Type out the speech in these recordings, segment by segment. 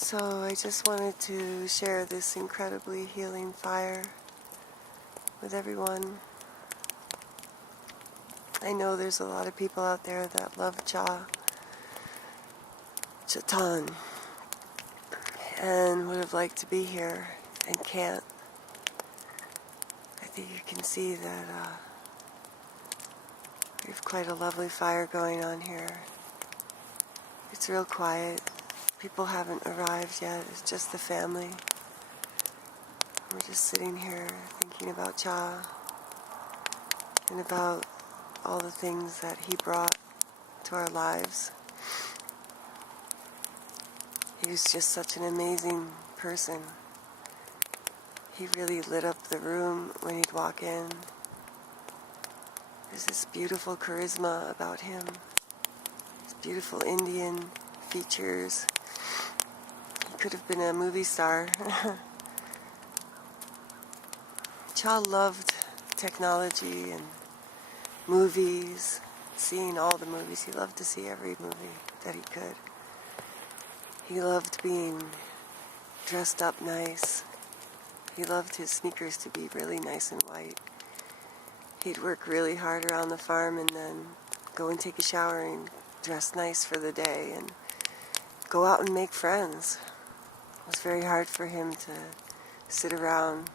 So I just wanted to share this incredibly healing fire with everyone. I know there's a lot of people out there that love Caton, and would have liked to be here and can't. I think you can see that we have quite a lovely fire going on here. It's real quiet. People haven't arrived yet. It's just the family. We're just sitting here thinking about Cha and about all the things that he brought to our lives. He was just such an amazing person. He really lit up the room when he'd walk in. There's this beautiful charisma about him. These beautiful Indian features. He could have been a movie star. Cha loved technology and movies, seeing all the movies. He loved to see every movie that he could. He loved being dressed up nice. He loved his sneakers to be really nice and white. He'd work really hard around the farm and then go and take a shower and dress nice for the day and go out and make friends. It was very hard for him to sit around.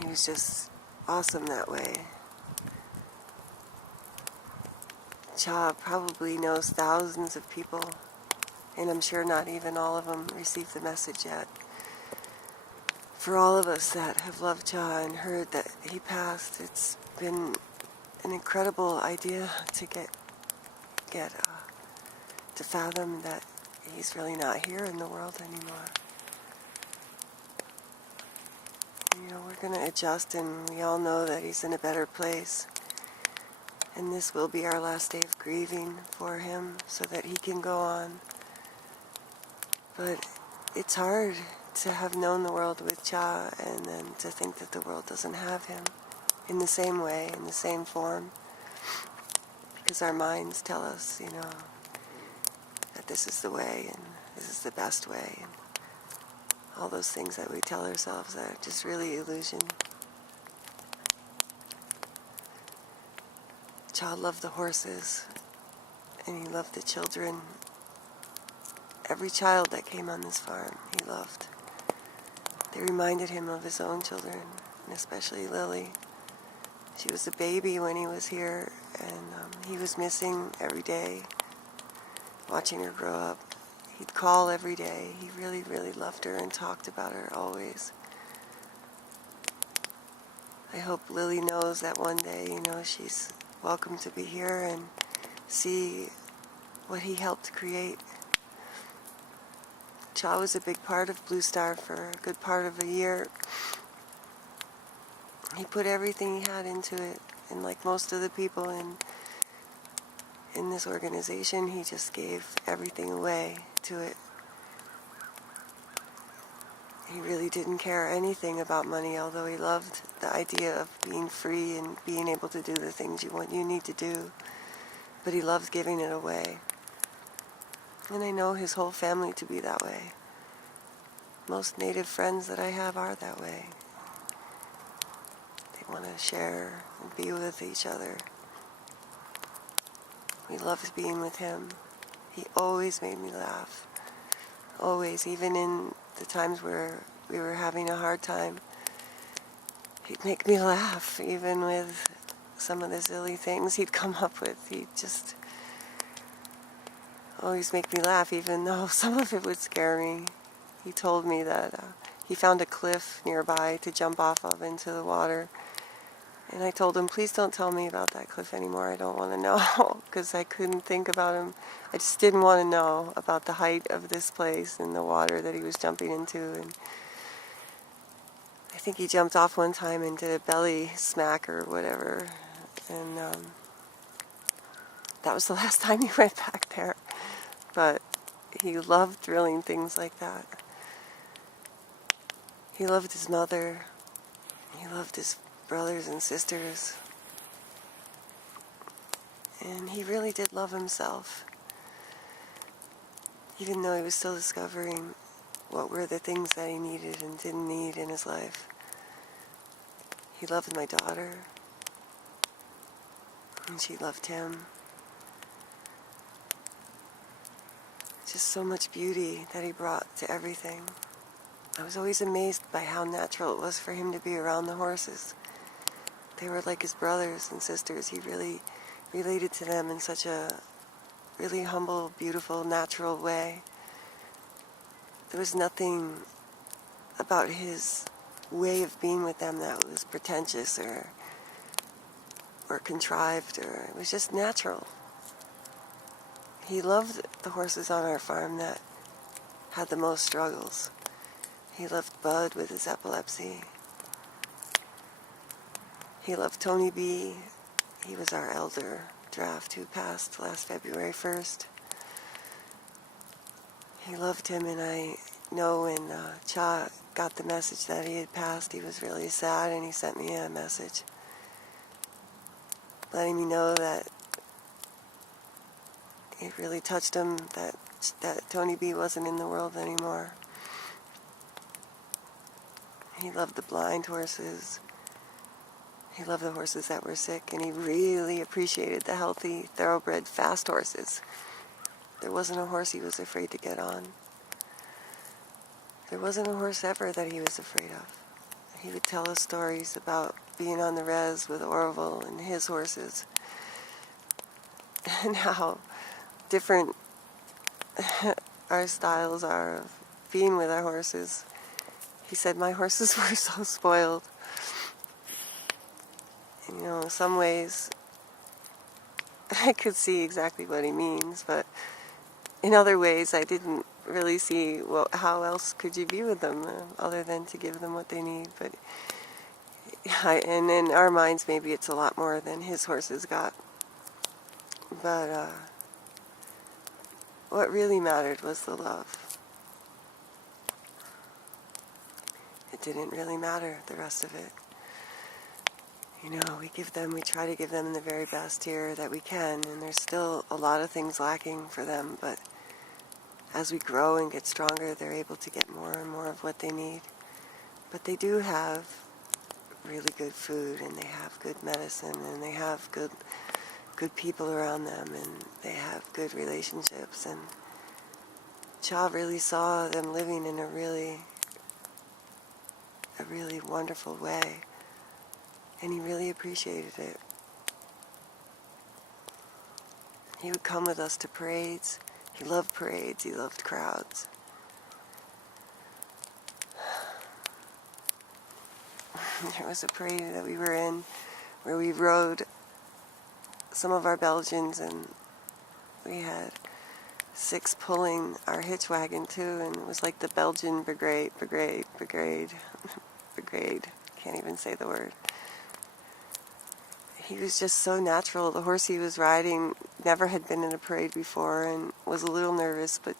He was just awesome that way. Cha probably knows thousands of people, and I'm sure not even all of them received the message yet. For all of us that have loved Cha and heard that he passed, it's been an incredible idea to to fathom that he's really not here in the world anymore. We're going to adjust, and we all know that he's in a better place. And this will be our last day of grieving for him so that he can go on. But it's hard to have known the world with Cha and then to think that the world doesn't have him in the same way, in the same form. Because our minds tell us, that this is the way and this is the best way. And all those things that we tell ourselves that are just really illusion. Cha loved the horses, and he loved the children. Every child that came on this farm, he loved. They reminded him of his own children, and especially Lily. She was a baby when he was here, and he was missing every day, watching her grow up. He'd call every day. He really, really loved her and talked about her always. I hope Lily knows that one day, she's welcome to be here and see what he helped create. Cha was a big part of Blue Star for a good part of a year. He put everything he had into it, and like most of the people in this organization, he just gave everything away to it. He really didn't care anything about money, although he loved the idea of being free and being able to do the things you need to do. But he loved giving it away. And I know his whole family to be that way. Most Native friends that I have are that way. They want to share and be with each other. We loved being with him. He always made me laugh. Always, even in the times where we were having a hard time, he'd make me laugh, even with some of the silly things he'd come up with. He'd just always make me laugh, even though some of it would scare me. He told me that he found a cliff nearby to jump off of into the water. And I told him, please don't tell me about that cliff anymore. I don't want to know, because I couldn't think about him. I just didn't want to know about the height of this place and the water that he was jumping into. And I think he jumped off one time and did a belly smack or whatever. And that was the last time he went back there. But he loved thrilling things like that. He loved his mother. He loved his brothers and sisters. And he really did love himself. even though he was still discovering what were the things that he needed and didn't need in his life. He loved my daughter, and she loved him. Just so much beauty that he brought to everything. I was always amazed by how natural it was for him to be around the horses. They were like his brothers and sisters. He really related to them in such a really humble, beautiful, natural way. There was nothing about his way of being with them that was pretentious or contrived, or it was just natural. He loved the horses on our farm that had the most struggles. He loved Bud with his epilepsy. He loved Tony B. He was our elder draft who passed last February 1st. He loved him, and I know when Cha got the message that he had passed, he was really sad, and he sent me a message letting me know that it really touched him that Tony B wasn't in the world anymore. He loved the blind horses. He loved the horses that were sick, and he really appreciated the healthy, thoroughbred, fast horses. There wasn't a horse he was afraid to get on. There wasn't a horse ever that he was afraid of. He would tell us stories about being on the res with Orville and his horses, and how different our styles are of being with our horses. He said my horses were so spoiled. And, in some ways, I could see exactly what he means, but in other ways, I didn't really see, well, how else could you be with them other than to give them what they need. But and in our minds, maybe it's a lot more than his horses got. But what really mattered was the love. It didn't really matter, the rest of it. We try to give them the very best here that we can, and there's still a lot of things lacking for them, but as we grow and get stronger, they're able to get more and more of what they need. But they do have really good food, and they have good medicine, and they have good people around them, and they have good relationships, and Cha really saw them living in a really wonderful way, and he really appreciated it. He would come with us to parades. He loved parades. He loved crowds. There was a parade that we were in where we rode some of our Belgians, and we had 6 pulling our hitch wagon too, and it was like the Belgian brigade. Can't even say the word. He was just so natural. The horse he was riding never had been in a parade before and was a little nervous, but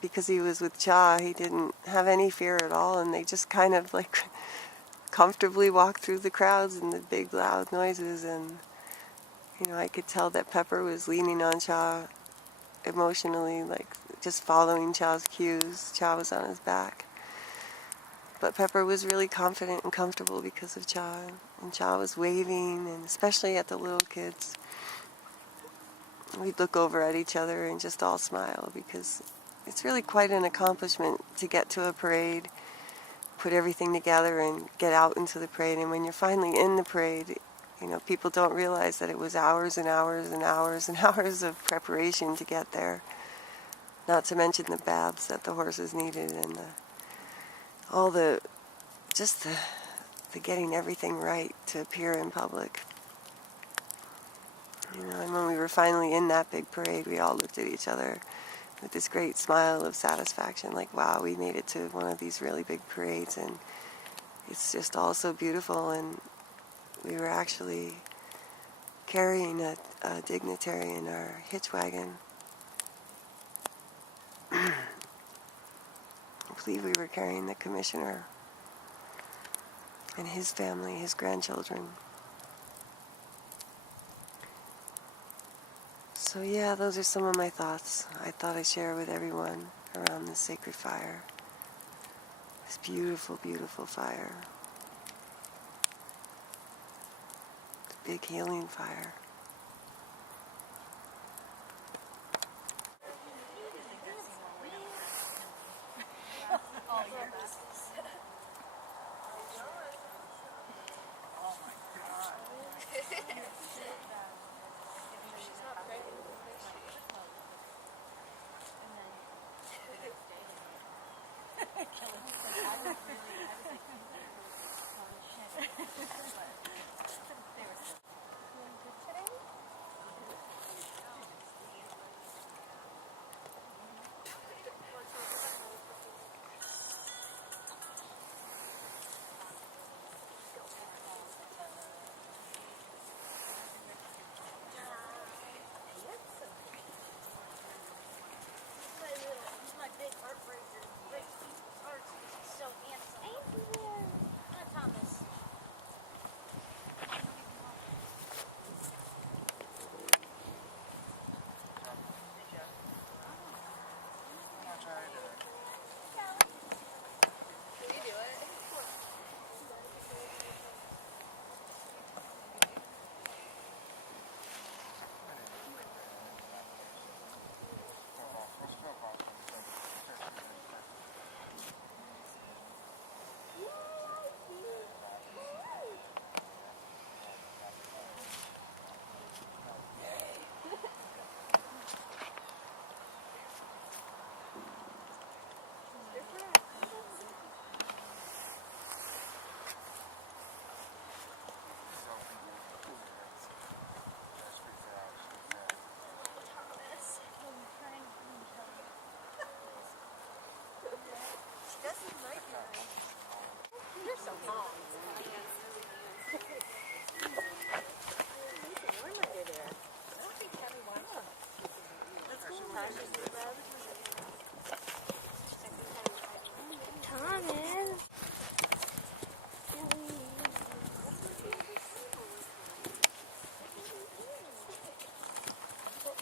because he was with Cha, he didn't have any fear at all, and they just kind of like comfortably walked through the crowds and the big loud noises, and I could tell that Pepper was leaning on Cha emotionally, like just following Cha's cues. Cha was on his back. But Pepper was really confident and comfortable because of Cha, and Cha was waving, and especially at the little kids. We'd look over at each other and just all smile, because it's really quite an accomplishment to get to a parade, put everything together, and get out into the parade. And when you're finally in the parade, people don't realize that it was hours and hours and hours and hours of preparation to get there. Not to mention the baths that the horses needed, and the getting everything right to appear in public. And when we were finally in that big parade, we all looked at each other with this great smile of satisfaction, like, wow, we made it to one of these really big parades, and it's just all so beautiful. And we were actually carrying a dignitary in our hitch wagon. I believe we were carrying the commissioner and his family, his grandchildren. So yeah, those are some of my thoughts I thought I'd share with everyone around this sacred fire. This beautiful, beautiful fire. The big healing fire.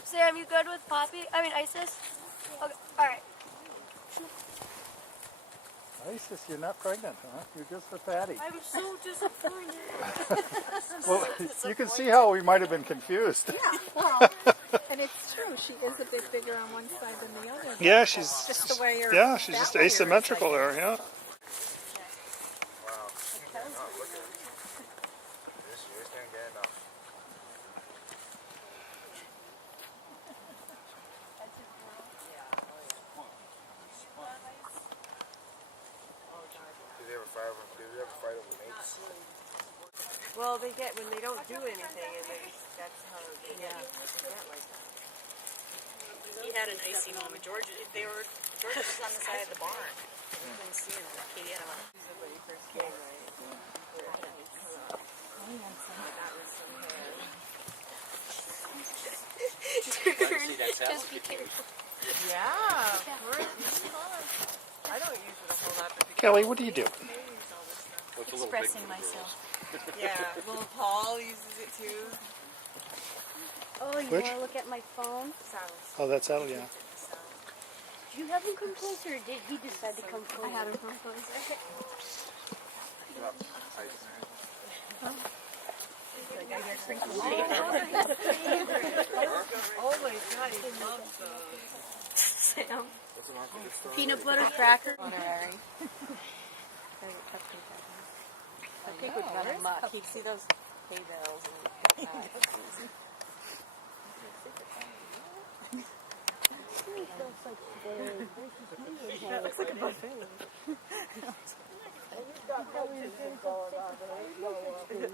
Sam, you good with Poppy? I mean, Isis? Okay, alright. Isis, you're not pregnant, huh? You're just a fatty. I'm so disappointed. Well, you can see how we might have been confused. Yeah, well, and it's true. She is a bit bigger on one side than the other. Yeah, she's Just the way her she's fat just layer is, asymmetrical I there, guess. yeah. Do you ever fight over mates? Well, they get, when they don't do anything, and that's how they get like that. He had an icy moment. George was on the side of the barn. We couldn't see him. Katie had him on. When he first came, right? Just be careful. Yeah. I don't use it a whole lot, but Kelly, what do you do? Expressing myself. yeah, little Paul uses it too. Oh, you Which? want to look at my phone? Oh, that's out, yeah. Did you have him come closer, or did he decide to come closer? I had him come closer. Oh my God, he loves those. Sam. Peanut butter cracker. Honorary. Cupcake would run amok. You see those hay bales and that looks like a buffet.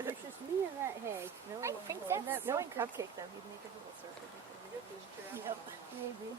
It's just me and that hay. I think that's Knowing Cupcake, though, he'd make a little circle. Yep, maybe.